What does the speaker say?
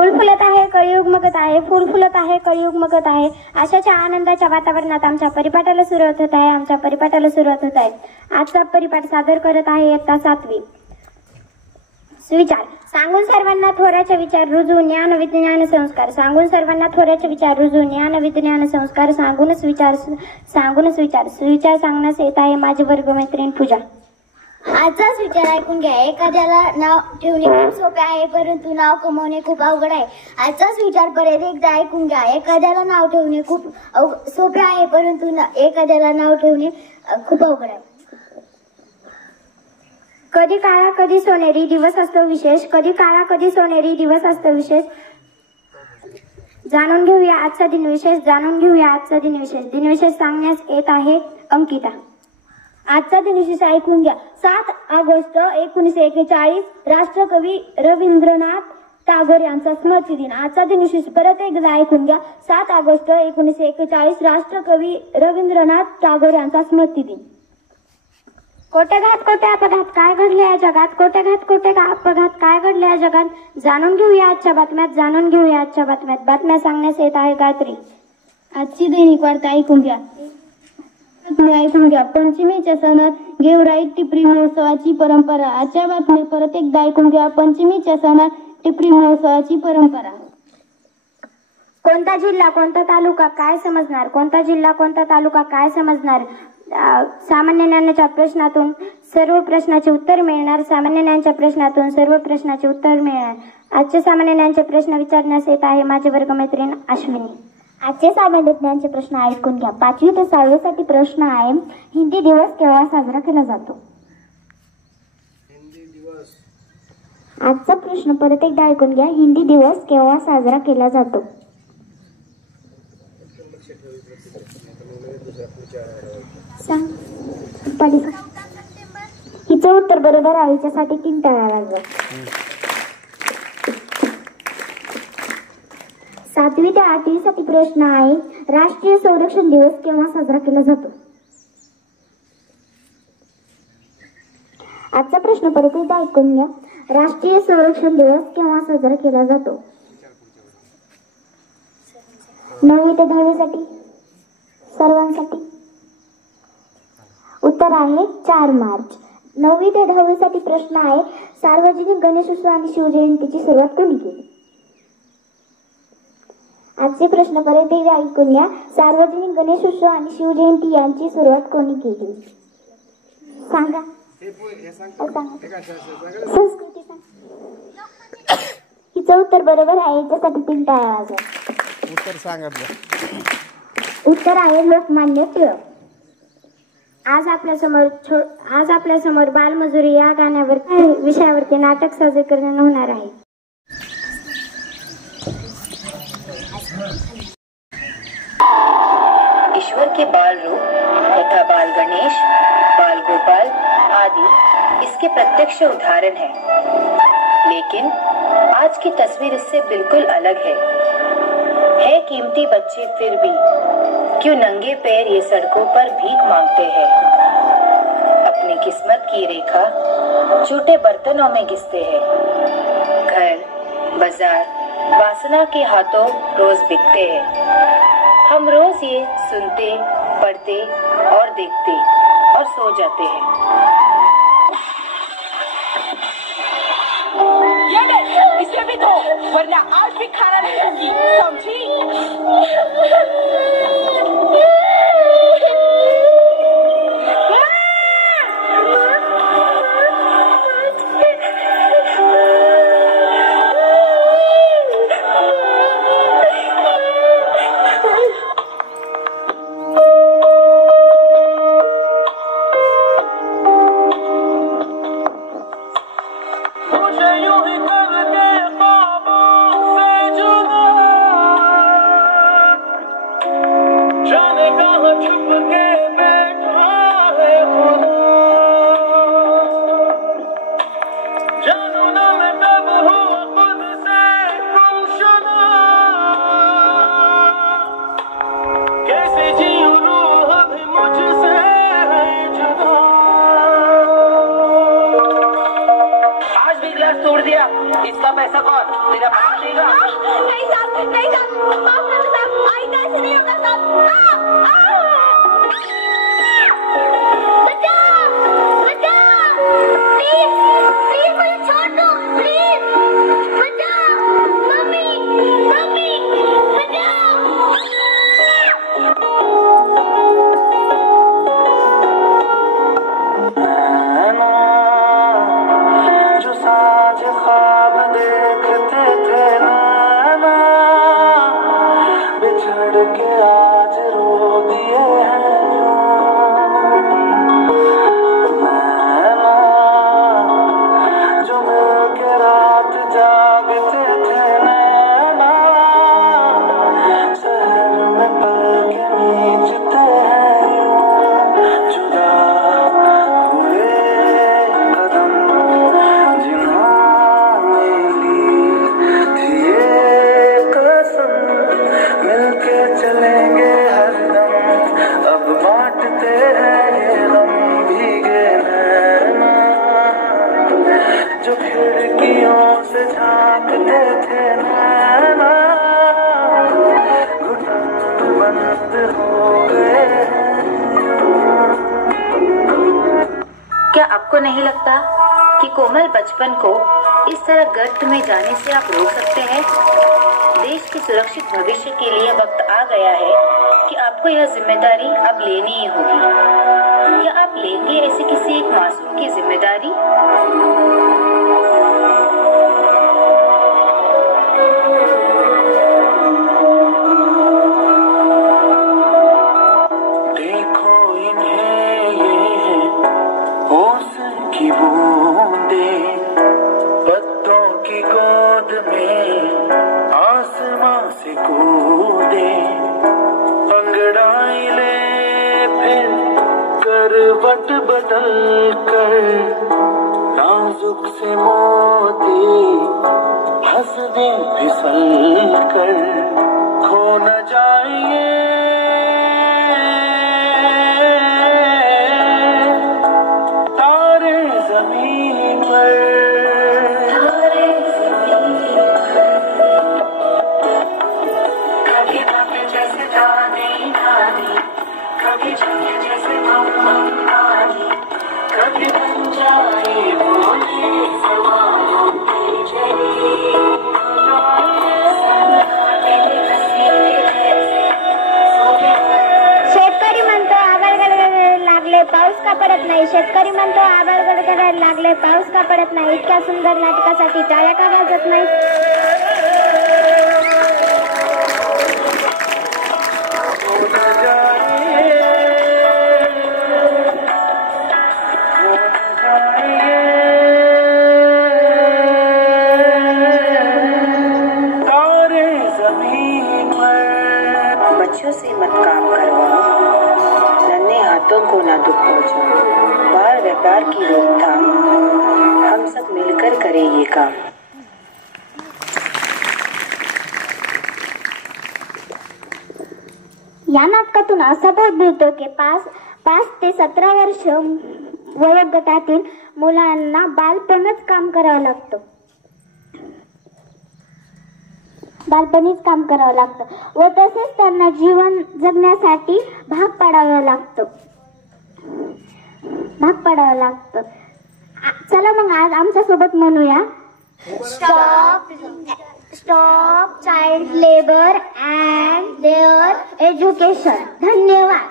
फूल फुलत आहे कळी उगमगत आहे, फूल फुलत आहे कळी उगमगत आहे. अशाच्या आनंदाच्या वातावरणात आमच्या परिपाठाला सुरुवात होत आहे. आजचा परिपाठ सादर करत आहे इयत्ता 7वी. सुविचार. सांगून सर्वांना थोराचे विचार रुजू ज्ञान विज्ञान संस्कार. सांगूनच विचार. सुविचार सांगण्यास येत आहे माझी वर्गमैत्रीण पूजा. आजचाच विचार ऐकून घ्या. एखाद्याला नाव ठेवणे खूप सोपे आहे, परंतु नाव कमवणे खूप अवघड आहे. आजचाच विचार परत एकदा ऐकून घ्या. एखाद्याला नाव ठेवणे खूप सोपे आहे, परंतु एखाद्याला नाव ठेवणे खूप अवघड आहे. कधी काळा कधी सोनेरी दिवस असतो विशेष. जाणून घेऊया आजचा दिनविशेष. दिनविशेष सांगण्यास येत आहे अंकिता. आजचा दिनविशेष ऐकून घ्या. 7 ऑगस्ट 1941 राष्ट्रकवी रवींद्रनाथ टागोर यांचा स्मृती दिन. आजचा दिनविशेष परत एकदा ऐकून घ्या. 7 ऑगस्ट 1941 राष्ट्रकवी रवींद्रनाथ टागोर यांचा स्मृती दिन. कोटे घात अपघात काय घडले या जगात. जाणून घेऊया आजच्या बातम्यात. बातम्या सांगण्यास येत आहे गायत्री. आजची दैनिक वार्ता ऐकून घ्या. पंचमीच्या सणात गेवराई टिपरी महोत्सवाची परंपरा. आजच्या बातम्या परत एकदा ऐकून घ्या. पंचमीच्या सणात टिपरी महोत्सवाची परंपरा. कोणता जिल्हा कोणता तालुका काय समजणार. सामान्य ज्ञानाच्या प्रश्नातून सर्व प्रश्नाचे उत्तर मिळणार. आजचे सामान्य ज्ञानाचे प्रश्न विचारण्यास येत आहे माझे वर्गमैत्रीण अश्विनी. आजचे सामान्य ज्ञानाचे प्रश्न ऐकून घ्या. 5वी ते 6वी साठी प्रश्न आहे. हिंदी दिवस केव्हा साजरा केला जातो. आजचा प्रश्न परत एकदा ऐकून घ्या. हिंदी दिवस केव्हा साजरा केला जातो. हिचं उत्तर बरोबर आहे. हिच्यासाठी 3 टाळ्या वाजवा. 7वी ते 8वी साठी प्रश्न आहे. राष्ट्रीय संरक्षण दिवस केव्हा साजरा केला जातो. आजचा प्रश्न परत एकदा ऐकून घ्या. राष्ट्रीय संरक्षण दिवस केव्हा साजरा केला जातो. 9वी ते 10वी साठी सर्वांसाठी उत्तर आहे 4 मार्च. 9वी ते 10वी साठी प्रश्न आहे. सार्वजनिक गणेशोत्सव आणि शिवजयंतीची सुरुवात कोणी केली. आजचे प्रश्न परत एकदा ऐकून घ्या. सार्वजनिक गणेशोत्सव आणि शिवजयंती यांची सुरुवात कोणी केली. सांगा. संस्कृती सांग. हिचं उत्तर बरोबर आहे. याच्यासाठी 3 टाळ्या वाजवा. उत्तर आहे लोकमान्य टिळक. आज आपल्यासमोर बालमजुरी या विषयावरती नाटक सादरीकरण होणार आहे. ईश्वर के बाल रूप तथा बाल गणेश, बाल गोपाल आदि इसके प्रत्यक्ष उदाहरण हैं। लेकिन आज की तस्वीर इससे बिल्कुल अलग है कीमती बच्चे फिर भी क्यों नंगे पैर ये सड़कों पर भीख मांगते हैं। अपनी किस्मत की रेखा छोटे बर्तनों में घिसते हैं। घर, बाजार, वासना के हाथों रोज बिकते हैं। हम रोज ये सुनते, पढ़ते और देखते और सो जाते हैं। इसे भी दो, वरना आज भी खाना नहीं दूंगी, समझी? नहीं साहब, नहीं साहब, माफ कर दो साहब, आइंदा ऐसे नहीं होगा साहब। बचाओ, बचाओ, प्लीज, प्लीज मुझे छोड़ दो, प्लीज, बचाओ, मम्मी, मम्मी, बचाओ। जो साँझ ख्वाब देखते थे नैना, बिछड़ के आज रो दिए हैं नैना, जो मिल के रात जागते थे नैना, शहर में पल के नीचते हैं जुदा हुए कदम जिन्होंने ली थी ये कसम, मिलके चलेंगे हरदम, अब बांटते हैं ये गम भीगे नैना, जो खिड़कियों से झांकते थे नैना, घुटन बंद हो गए। क्या आपको नहीं लगता कि कोमल बचपन को इस तरह गर्त में जाने से आप रोक सकते हैं? देश के सुरक्षित भविष्य के लिए वक्त आ गया है कि आपको यह जिम्मेदारी अब लेनी ही होगी। क्या आप लेंगे ऐसे किसी एक मासूम की जिम्मेदारी? देखो इन्हें ये होश की बूंदें, पत्तों की गोद में आसमां से कूदे, अंगड़ाई ले फिर करवट बदल कर, नाजुक से मोती हंस दे फिसल कर, खो न जाएंगे तारे जमीन पर, कभी बातें जैसे दादी नानी, कभी झंडे जैसे मम्मी, कभी बन जाए बोले सवालों की झड़ी। शेतकरी म्हणतो आभाळ गडगडायला लागले पाऊस का पडत नाही, शेतकरी म्हणतो आभाळ गडगडायला लागले पाऊस का पडत नाही, इतक्या सुंदर नाटकासाठी टाळ्या का वाजत नाही? बच्चों से मत काम करवाओ, नन्हे हाथों को ना दुख पहुंचाओ, बाल व्यापार की रोकथाम हम सब मिलकर करें ये काम। या नाटकातून असा बोध मिळतो की 5 ते 17 वर्ष वयोगटातील मुलांना बालपणीच काम करावं लागतं, बालपणीच काम करावं लागतं व तसेच त्यांना जीवन जगण्यासाठी भाग पाडावं लागतं. चला मग आज आमच्या सोबत म्हणूया, stop child labour and their education. धन्यवाद.